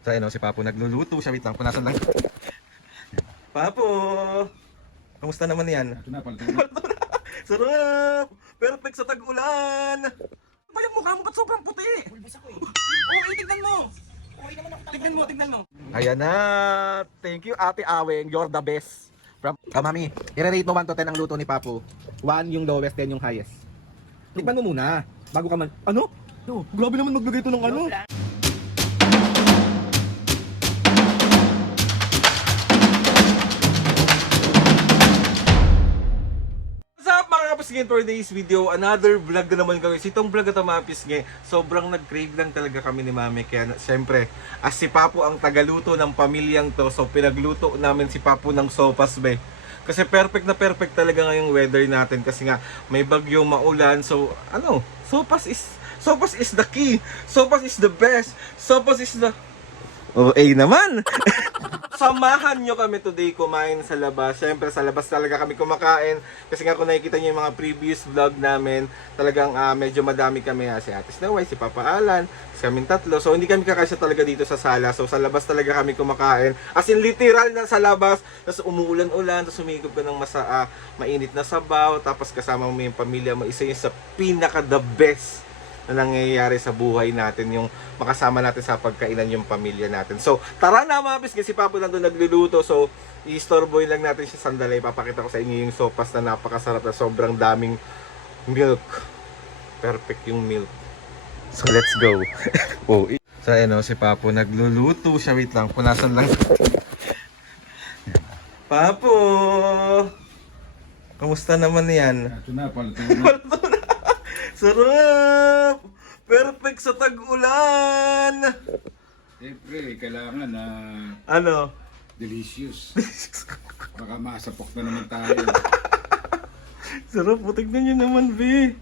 So ayun, si Papo nagluluto siya. Wait lang, punasan lang. Papo! Kamusta naman yan? Ito na, palitan na. Sarap! Perfect sa tag-ulan! Ano ba yung mukha mo? Ba't sobrang puti? Bulbos ako eh. Okay, tignan mo. Okay naman ako. Tignan mo. Ayan na! Thank you, Ate Aweng. You're the best. Mami, i-rate mo 1 to 10 ang luto ni Papo. 1 yung lowest, 10 yung highest. Tikman mo muna. Bago ka man... Ano? No, grabe naman maglagay ito ng ano. What's up mga kapisngin, for today's video, another vlog na naman kami. Itong vlog na ito mga kapisngin, sobrang nag-crave lang talaga kami ni Mami. Kaya syempre, as si Papo ang tagaluto ng pamilyang to, so pinagluto namin si Papo ng sopas be. Kasi perfect na perfect talaga ngayong weather natin. Kasi nga, may bagyo, maulan. So, ano, sopas is the key. Sopas is the best. Sopas is the... OA naman! Samahan nyo kami today kumain sa labas. Siyempre sa labas talaga kami kumakain. Kasi nga kung nakikita nyo yung mga previous vlog namin, talagang medyo madami kami. Si Ate Snowy, si Papa Alan, si kaming tatlo. So hindi kami kakasya talaga dito sa sala. So sa labas talaga kami kumakain. As in literal na sa labas. Tapos umuulan-ulan, tapos umigop ka ng mainit na sabaw. Tapos kasama mo yung pamilya mo. Isa yung sa pinaka the best na nangyayari sa buhay natin, yung makasama natin sa pagkainan yung pamilya natin. So, tara na mga bis, kasi Papo nandun nagluluto. So, i-storeboy lang natin siya sandali. Papakita ko sa inyo yung sopas na napakasarap na sobrang daming milk. Perfect yung milk. So, let's go. So, ayun si Papo nagluluto siya. Wait lang, punasan lang. Papo! Kamusta naman yan? Ito na, palitan na. Sarap! Perfect sa tag-ulan! Siyempre, kailangan na Ano? delicious. Baka masapok na naman tayo. Sarap, tignan nyo naman, B.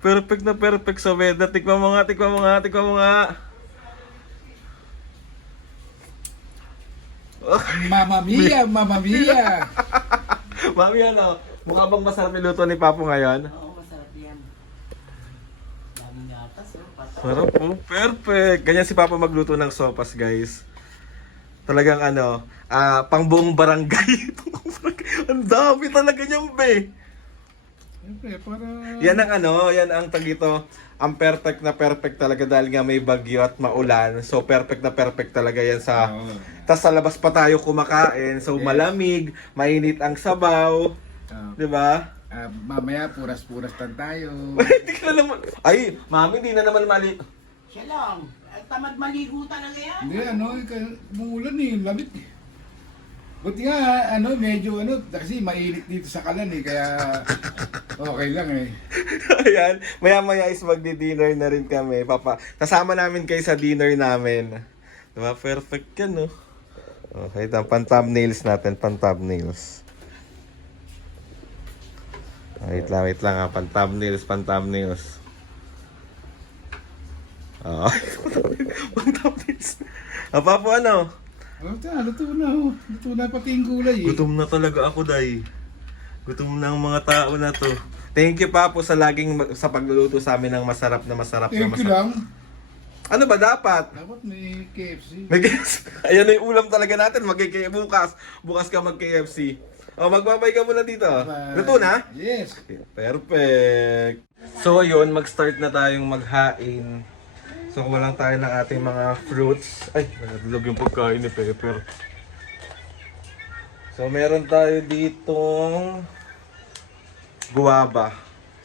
Perfect na perfect sa weather. Tikman mo nga. Mamma mia, mamma mia! Mami, ano? Mukha bang masarap yung luto ni Papo ngayon? Oo, masarap yan. Daming gatas, oh. Sarap po. Perfect. Ganyan si Papa magluto ng sopas, guys. Talagang pang buong barangay. Ang dami talaga niyang, be. Siyempre, para... Yan ang tag ito. Ang perfect na perfect talaga dahil nga may bagyo at maulan. So perfect na perfect talaga yan sa... Oo. Tas sa labas pa tayo kumakain. So Yes. malamig, mainit ang sabaw. Ah, 'Di ba? mamaya, puras-puras lang tayo. Hindi ka na naman... Ay, mami, hindi na naman mali... Siya lang. Tamad maligo talaga yan. Hindi, umuulan eh, lamit eh. Buti nga, medyo kasi mainit dito sa kalan eh, kaya okay lang eh. Ayan, maya-maya is magdi-dinner na rin kami. Kasama namin kayo sa dinner namin. Diba? Perfect yan, no? Okay, pan-thumbnails natin, pan-thumbnails. Wait lang ha, pan-thumbnails. Pan-thumbnails. Papo, ano? Luto na pati yung gulay eh. Gutom na talaga ako, Day. Gutom na ang mga tao na to. Thank you, Papo, sa sa pagluluto sa amin ng masarap na masarap. Thank you lang. Ano ba dapat? Dapat may KFC. Ayan na yung ulam talaga natin. Bukas. Bukas ka mag-KFC. Magbabay ka muna dito. Bye. Luto na? Yes. Perfect. So ayun, mag-start na tayong maghain. So kuha lang tayo ng ating mga fruits. Ay, nalulog yung pagkain ni Pepper. So meron tayo ditong guwaba.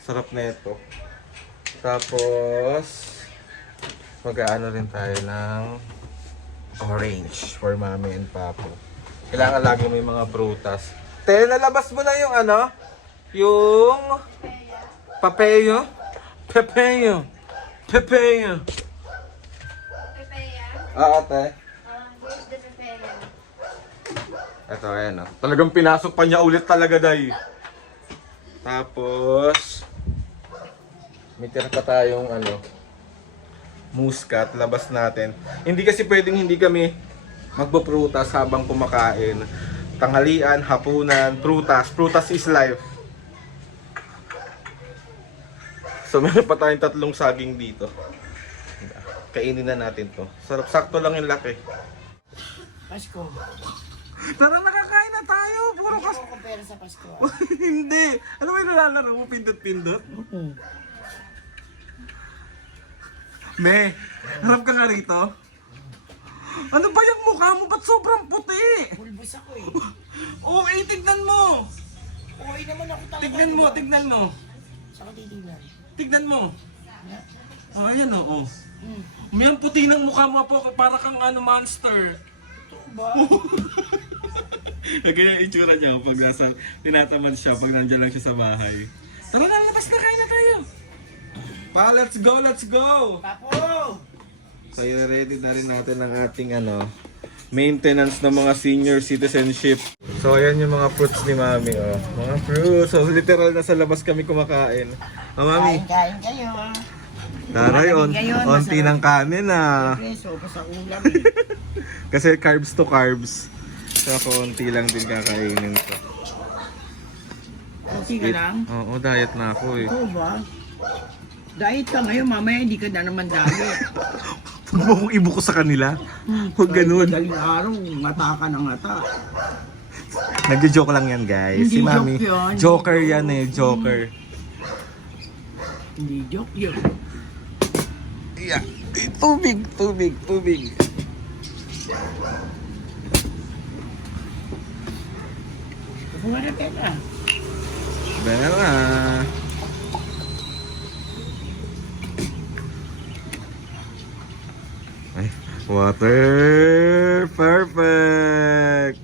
Sarap na ito. Tapos mag-aano rin tayo ng orange for Mami and Papo. Kailangan lagi may mga prutas. Te, nalabas mo na yung yung papayo. Pepeya? Ah, ate. Here's the pepeya. Ito, ayan o. Talagang pinasok pa niya ulit talaga, Day. Tapos, may tira pa tayong muskat. Labas natin. Hindi kasi pwedeng hindi kami magpaprutas habang kumakain. Tanghalian, hapunan, prutas. Prutas is life. So, meron pa tayong 3 saging dito. Kainin na natin to. Sarap, sakto lang yung laki. Pasko. Tara, nakakain na tayo. Puro Hindi ako kumpara sa Pasko. Hindi. Ano ba yung nalalaro mo? Pindot-pindot? Me, harap ka nga rito. Ano ba yung mukha mo? Ba't sobrang puti? Bulbos ako eh. Okay, tignan mo. Okay naman ako talaga. Tignan mo, tignan mo. Saka titignan. Tignan mo. Nga. Oh, ayan o. Oh. Hmm. May ang puti ng mukha mo po. Para kang ano, monster. Ito ba? Ganyan yung itsura niya pag nasa, tinatamad siya pag nandiyan lang siya sa bahay. Tara na, labas na, kain na tayo. Pa, let's go, let's go! Papo! Kaya ready na rin natin ang ating maintenance ng mga senior citizenship. So ayan yung mga fruits ni Mami. Oh. Mga fruits. So literal na sa labas kami kumakain. Oh, Mami. Kain kayo. Taray, Ngayon, onti masarap. ng kanin Preso pa sa ulam eh. Kasi carbs to carbs. So konti lang din kakainin ko. Okay ka lang? Oo, diet na ako eh. Ito ba? Diet ka ngayon, mamaya hindi ka na naman diet. Huwag mo akong ibuko sa kanila. Huwag ganun. Madaling araw, ngata ka ng ngata. Nagjo-joke lang yan, guys. Si Hindi Mami, joke yun. joker yan eh, joker. Hindi joke yun. Yeah. Tubig, tubig, tubig. Kuha na teka. Bella. Ay, water! Perfect!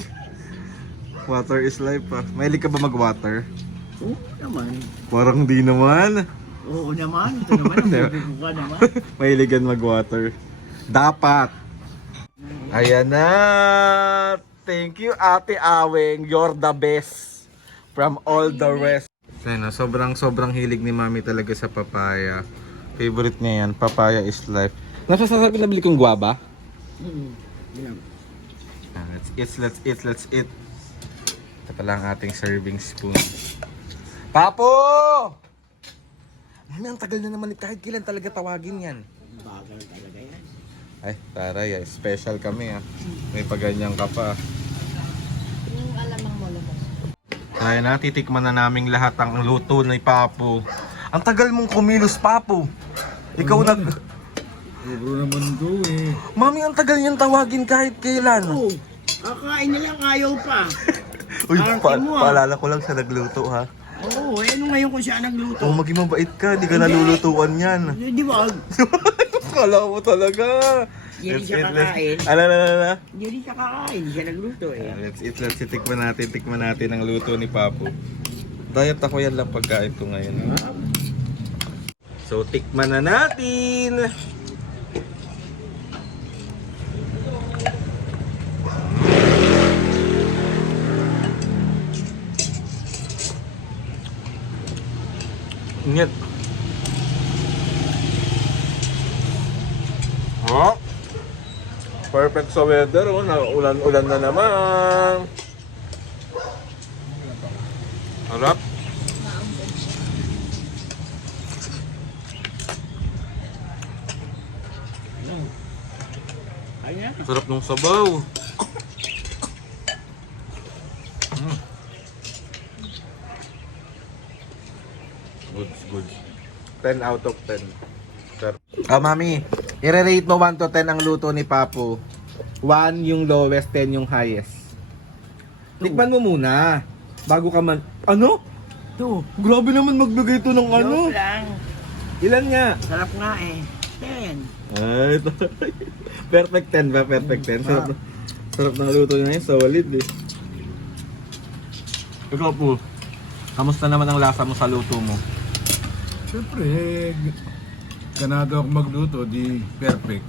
Water is life ah. Mahilig ka ba mag-water? Oo naman. Parang di naman. Oo naman. Ito naman, ang bubuko ka naman. Mahiligan mag-water. Dapat. Ayan na. Thank you, Ate Aweng. You're the best from all the rest. Ayan, sobrang hilig ni Mami talaga sa papaya. Favorite niya yan. Papaya is life. Nasasabi na bili kong guava? Yan. Let's eat. Ito pala ang ating serving spoon. Papo! Mami, ang tagal na naman. Kahit kailan talaga tawagin yan. Bagal talaga yan. Ay, taray, special kami ah. May paganyan ka pa. Yung alamang mo labas. Kaya na, titikman na naming lahat ang luto ni Papo. Ang tagal mong kumilos, Papo. Ikaw nag... Siguro naman to eh. Mami, ang tagal niyang tawagin kahit kailan. Oo. Kakain na lang, ayaw pa. Uy, Arte mo, ah. paalala ko lang siya nagluto ha. Oo, ano ngayon kung siya nagluto? Oh, maging mabait ka, di ka nalulutuan yan. Di ba? Kala mo talaga. Hindi siya kakain. Ala. Hindi rin siya kakain, hindi siya nagluto eh. Let's eat. Tikman natin ang luto ni Papo. Diet ako yan lang pagkain ko ngayon. So, tikman na natin. Ingat. Oh. Perfect sa weather, oh. Ulan na naman. Harap. Ayan. Sarap ng sabaw. Good. 10 out of 10. Sir. Mami, i-rate mo 1 to 10 ang luto ni Papo. 1 yung lowest, 10 yung highest. Tikman mo muna. Bago ka man... Ano? Ito. Grabe naman magbigay ito ng ano. Joke lang. Ilan nga? Sarap nga eh. 10. Ay, perfect 10 ba? Perfect 10. Sarap ng luto niya yun. Solid eh. Ikaw po, kamusta naman ang lasa mo sa luto mo? Siyempre, ganado ako magluto, di perfect.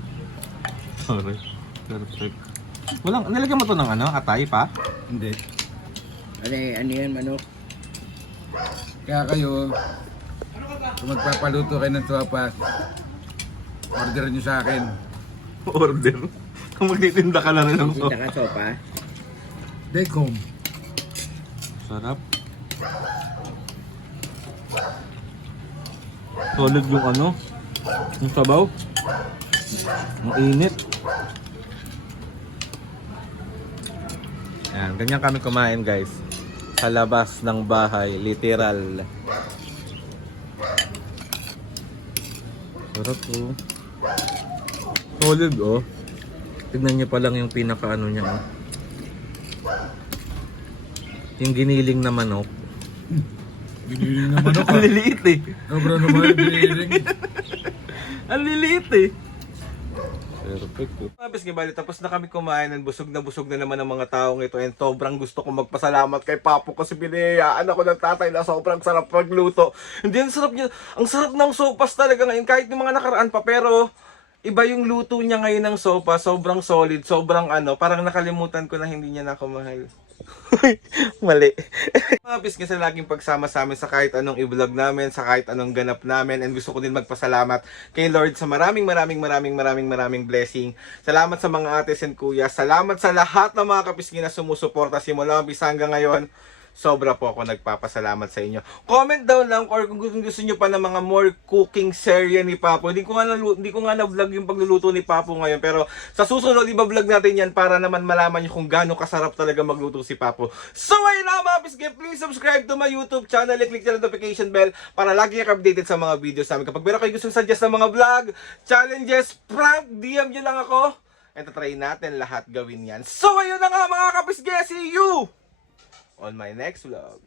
Sorry. Perfect. Walang, nilagyan mo to ng ano? Atay pa? Hindi. Ano yan, manok? Kaya kayo, kung magpapaluto kayo ng sopas, order nyo sa akin. Order. Kung magtitinda ka na rin ng Kita ka sopa? Take home. Sarap. Solid yung ano? Yung sabaw. Ang init. Ayan, ganyan kami kumain guys. Sa labas ng bahay, literal. Sarap oh. Solid oh. Tignan niyo pa lang yung pinaka ano niya oh. Yung giniling na manok. Binili naman ako. Ang liliit eh. Sobra naman giniling. Ang liliit eh. Perfect. Mabis nga bali, tapos na kami kumain and busog na naman ang mga taong ito and sobrang gusto kong magpasalamat kay Papo kasi biniyayaan ako ng tatay na sobrang sarap magluto. Hindi, ang sarap niya. Ang sarap ng sopas talaga ngayon kahit yung mga nakaraan pa, pero iba yung luto niya ngayon ng sopa, sobrang solid, sobrang ano, parang nakalimutan ko na hindi niya na ako mahal. Mali. Mabis nga sa laging pagsama sa amin sa kahit anong i-vlog namin, sa kahit anong ganap namin, and gusto ko din magpasalamat kay Lord sa maraming blessing. Salamat sa mga ates and kuya. Salamat sa lahat ng mga kapisngi na sumusuporta simula umpisa hanggang ngayon. Sobra po ako nagpapasalamat sa inyo. Comment down lang or kung gusto nyo pa ng mga more cooking serye ni Papo. Hindi ko nga na-vlog yung pagluluto ni Papo ngayon. Pero sa susunod, iba-vlog natin yan para naman malaman nyo kung gaano kasarap talaga magluto si Papo. So ayun na mga biscuit, please subscribe to my YouTube channel and click the notification bell para lagi kayo updated sa mga videos namin. Kapag meron kayo gustong suggest ng mga vlog, challenges, prank, DM nyo lang ako. And try natin lahat gawin yan. So ayun na nga mga kabisge, see you on my next vlog.